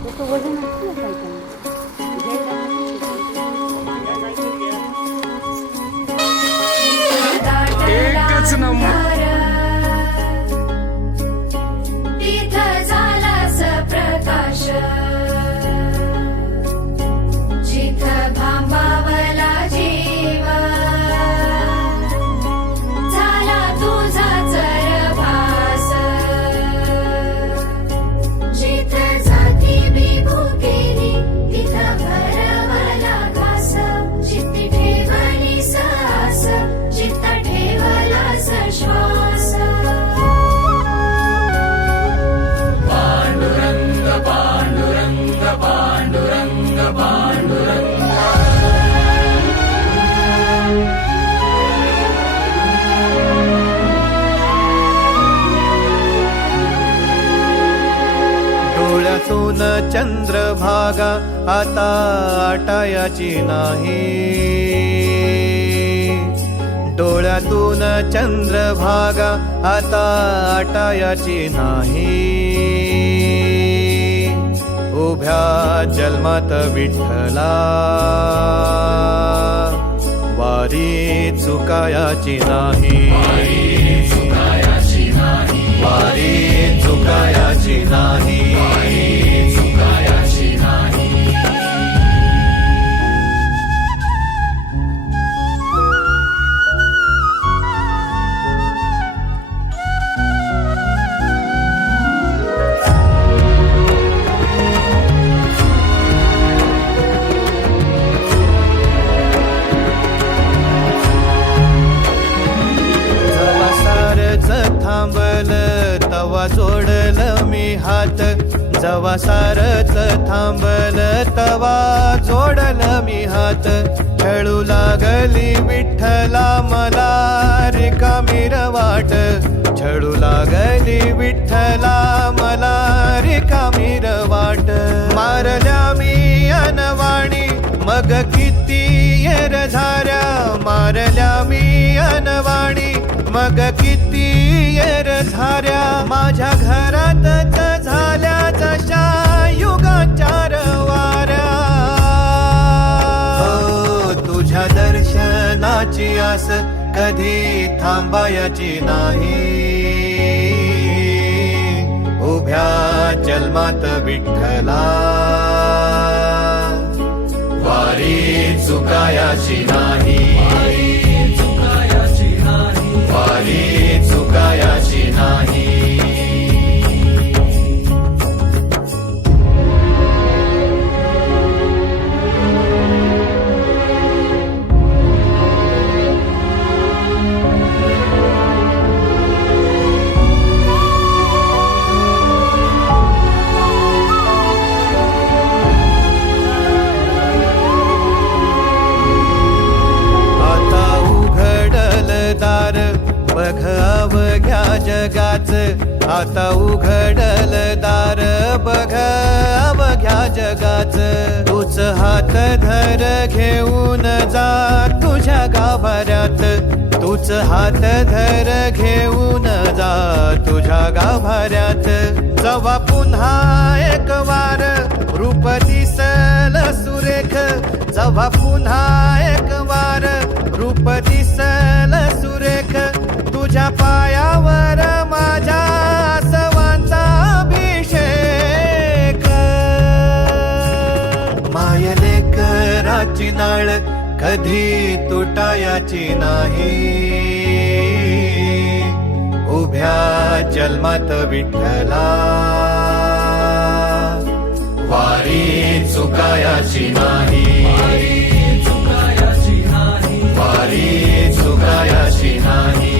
त्याचं वजन असतं ना एकच नंबर. तिथं झालास प्रकाश, जिथं भांबावला जीव, झाला तुझा चरभास, जिथं जाती विभुकेली तिथं भरवला घास, जिथे ठेवली सास, जिथं ठेवलास श्वास. पांडुरंग पांडुरंग पांडुरंग पांडुरंग. डोळ्यातून चंद्रभागा आता आटायाची नाही, डोळ्यातून चंद्रभागा आता आटायाची नाही. उभ्या जन्मात विठ्ठला वारी चुकायाची नाही, वारी चुकायाची नाही. जवा सारच थांबल तवा जोडल मी हात, जवा सारच थांबल तवा जोडल मी हात. खेळू लागली विठ्ठला मला रिकामी वाट, छळू लागली विठ्ठला मला रिकामी वाट. मारल्या मी अनवाणी मग किती येर झाऱ्या, मारल्या मी अनवाणी मग किती येर झाऱ्या. माझ्या घरातच झाल्या जशा युगांच्या वाऱ्या. हो तुझ्या दर्शनाची आस कधी थांबायची नाही. उभ्या जन्मात विठ्ठला वारी चुकायाची नाही, वारी चुकायाची नाही. बघ अवघ्या जगाच, आता उघडल दार बघ अवघ्या जगाच. तूच हात धर घेऊन जा तुझ्या गाभाऱ्यात, तूच हात धर घेऊन जा तुझ्या गाभाऱ्यात. जवा पुन्हा एक वार रूप दिसल सुरेख, जवा पुन्हा एक वार रूप दिसल सुरेख. तुझ्या पायावर माझ्या आसवांचा अभिषेक. मायलेकराची नाळ कधी तुटायाची नाही. उभ्या जन्मात विठ्ठला वारी चुकायाची नाही, वारी चुकायाची नाही.